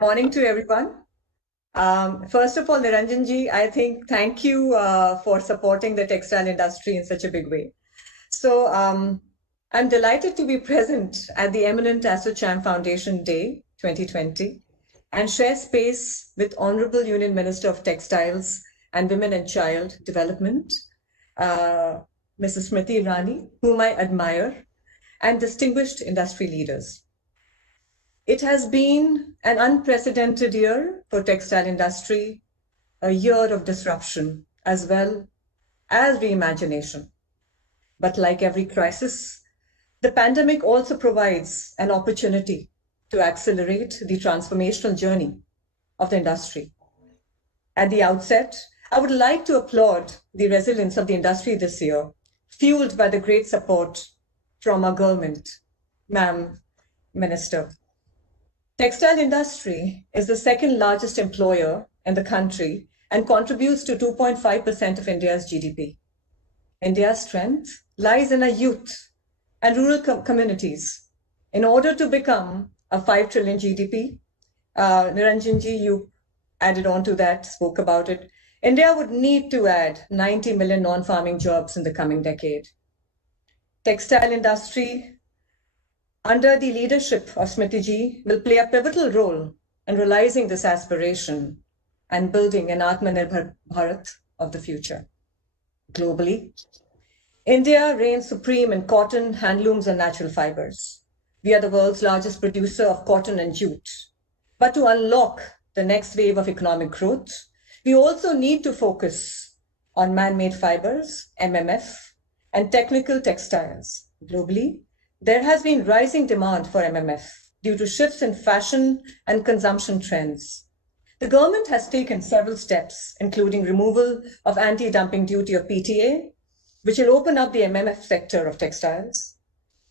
Good morning to everyone. First of all, Niranjanji, I think thank you for supporting the textile industry in such a big way. So I'm delighted to be present at the eminent ASSOCHAM Foundation Day 2020 and share space with Honorable Union Minister of Textiles and Women and Child Development, Mrs. Smriti Irani, whom I admire, and distinguished industry leaders. It has been an unprecedented year for textile industry, a year of disruption as well as reimagination. But like every crisis, the pandemic also provides an opportunity to accelerate the transformational journey of the industry. At the outset, I would like to applaud the resilience of the industry this year, fueled by the great support from our government, Ma'am Minister. Textile industry is the second largest employer in the country and contributes to 2.5% of India's GDP. India's strength lies in our youth and rural communities. In order to become a 5 trillion GDP, Niranjanji, you added on to that, spoke about it. India would need to add 90 million non-farming jobs in the coming decade. Textile industry, under the leadership of Smriti ji, will play a pivotal role in realizing this aspiration and building an Atmanirbhar Bharat of the future. Globally, India reigns supreme in cotton, handlooms, and natural fibers. We are the world's largest producer of cotton and jute. But to unlock the next wave of economic growth, we also need to focus on man-made fibers, MMF, and technical textiles. Globally, there has been rising demand for MMF due to shifts in fashion and consumption trends. The government has taken several steps, including removal of anti-dumping duty of PTA, which will open up the MMF sector of textiles.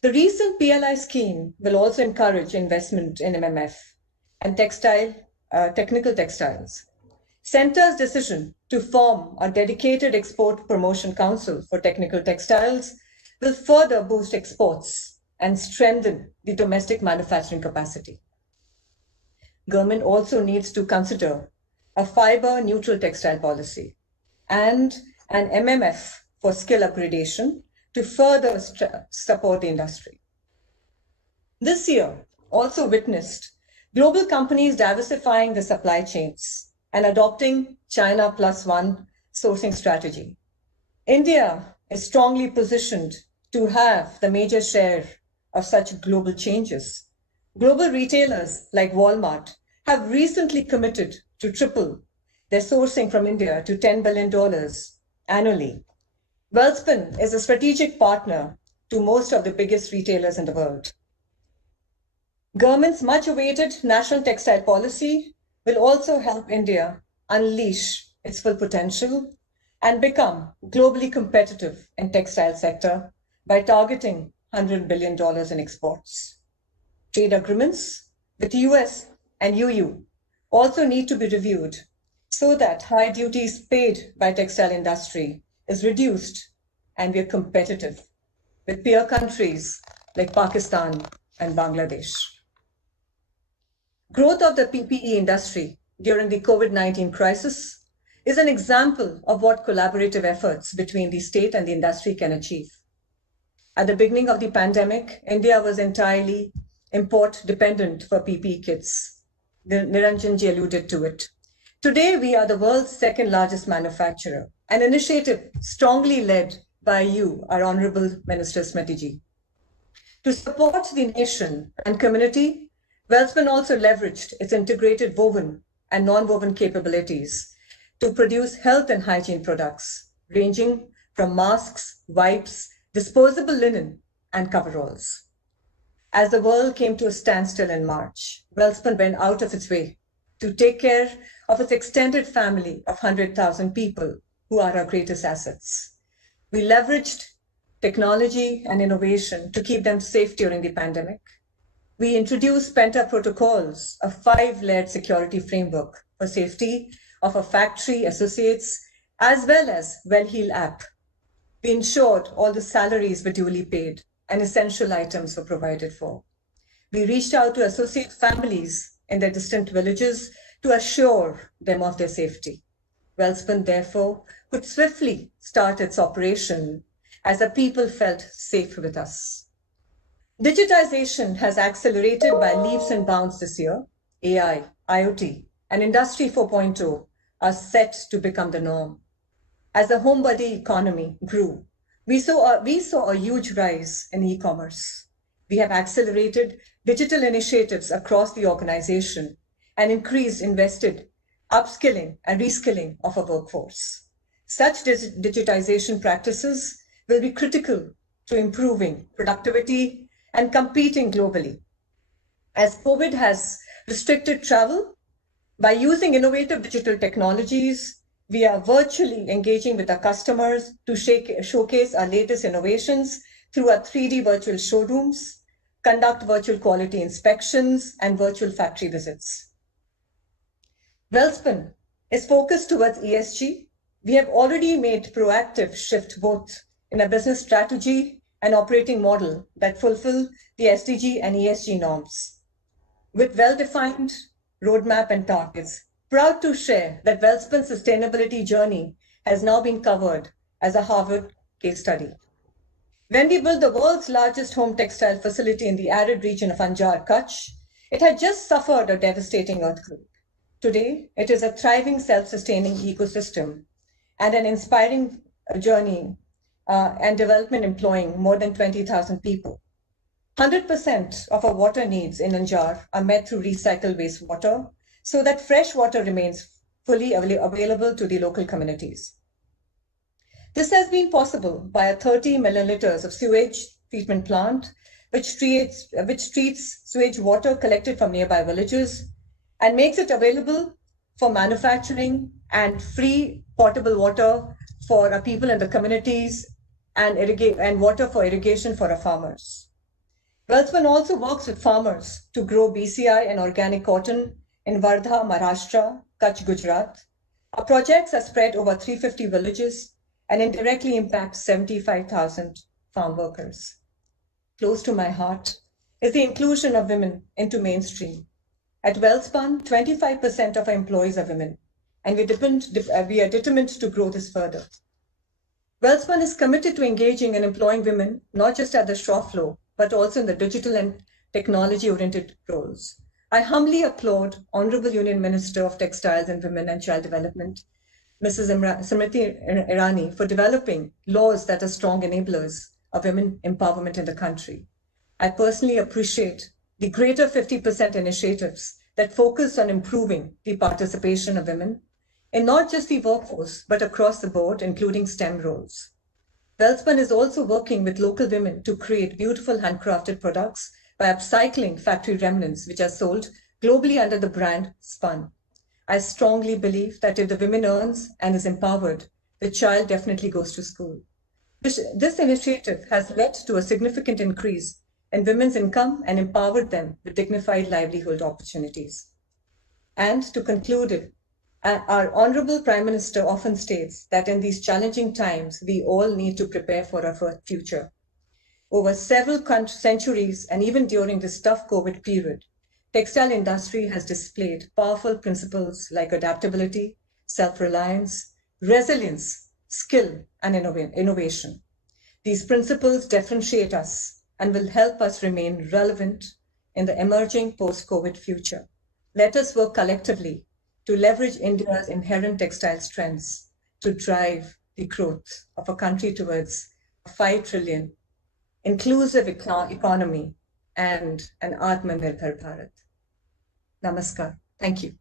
The recent PLI scheme will also encourage investment in MMF and technical textiles. Centre's decision to form a dedicated export promotion council for technical textiles will further boost exports and strengthen the domestic manufacturing capacity. Government also needs to consider a fiber-neutral textile policy and an MMF for skill upgradation to further support the industry. This year also witnessed global companies diversifying the supply chains and adopting China Plus One sourcing strategy. India is strongly positioned to have the major share of such global changes. Global retailers like Walmart have recently committed to triple their sourcing from India to $10 billion annually. Welspun is a strategic partner to most of the biggest retailers in the world. Government's much-awaited national textile policy will also help India unleash its full potential and become globally competitive in textile sector by targeting $100 billion in exports. Trade agreements with US and EU also need to be reviewed so that high duties paid by textile industry is reduced and we are competitive with peer countries like Pakistan and Bangladesh. Growth of the PPE industry during the COVID-19 crisis is an example of what collaborative efforts between the state and the industry can achieve. At the beginning of the pandemic, India was entirely import dependent for PPE kits. Niranjanji alluded to it. Today, we are the world's second largest manufacturer, an initiative strongly led by you, our Honorable Minister Smriti ji. To support the nation and community, Welspun also leveraged its integrated woven and non-woven capabilities to produce health and hygiene products, ranging from masks, wipes, disposable linen, and coveralls. As the world came to a standstill in March, Welspun went out of its way to take care of its extended family of 100,000 people who are our greatest assets. We leveraged technology and innovation to keep them safe during the pandemic. We introduced Penta protocols, a 5-layered security framework for safety of our factory associates, as well as WellHeal app. We ensured all the salaries were duly paid and essential items were provided for. We reached out to associate families in their distant villages to assure them of their safety. Welspun, therefore, could swiftly start its operation as the people felt safe with us. Digitization has accelerated by leaps and bounds this year. AI, IoT, and Industry 4.0 are set to become the norm. As the HomeBuddy economy grew, we saw a huge rise in e-commerce. We have accelerated digital initiatives across the organization and invested upskilling and reskilling of our workforce. Such digitization practices will be critical to improving productivity and competing globally. As COVID has restricted travel, by using innovative digital technologies, we are virtually engaging with our customers to showcase our latest innovations through our 3D virtual showrooms, conduct virtual quality inspections, and virtual factory visits. Welspun is focused towards ESG. We have already made proactive shift both in a business strategy and operating model that fulfill the SDG and ESG norms. With well-defined roadmap and targets, proud to share that Welspun's sustainability journey has now been covered as a Harvard case study. When we built the world's largest home textile facility in the arid region of Anjar, Kutch, it had just suffered a devastating earthquake. Today, it is a thriving, self-sustaining ecosystem and an inspiring journey and development employing more than 20,000 people. 100% of our water needs in Anjar are met through recycled wastewater so that fresh water remains fully available to the local communities. This has been possible by a 30 million liters of sewage treatment plant, which treats sewage water collected from nearby villages and makes it available for manufacturing and free potable water for our people in the communities and water for irrigation for our farmers. Welspun also works with farmers to grow BCI and organic cotton in Wardha, Maharashtra, Kutch, Gujarat. Our projects are spread over 350 villages and indirectly impact 75,000 farm workers. Close to my heart is the inclusion of women into mainstream. At Welspun, 25% of our employees are women, and we are determined to grow this further. Welspun is committed to engaging and employing women, not just at the shop floor, but also in the digital and technology-oriented roles. I humbly applaud Honorable Union Minister of Textiles and Women and Child Development, Mrs. Smriti Irani, for developing laws that are strong enablers of women empowerment in the country. I personally appreciate the greater 50% initiatives that focus on improving the participation of women in not just the workforce, but across the board, including STEM roles. Welspun is also working with local women to create beautiful handcrafted products by upcycling factory remnants, which are sold globally under the brand Spun. I strongly believe that if the woman earns and is empowered, the child definitely goes to school. This initiative has led to a significant increase in women's income and empowered them with dignified livelihood opportunities. And to conclude it, our Honorable Prime Minister often states that in these challenging times, we all need to prepare for our future. Over several centuries, and even during this tough COVID period, textile industry has displayed powerful principles like adaptability, self-reliance, resilience, skill, and innovation. These principles differentiate us and will help us remain relevant in the emerging post-COVID future. Let us work collectively to leverage India's inherent textile strengths to drive the growth of a country towards a 5 trillion inclusive economy and an Atmanirbhar Bharat. Namaskar. Thank you.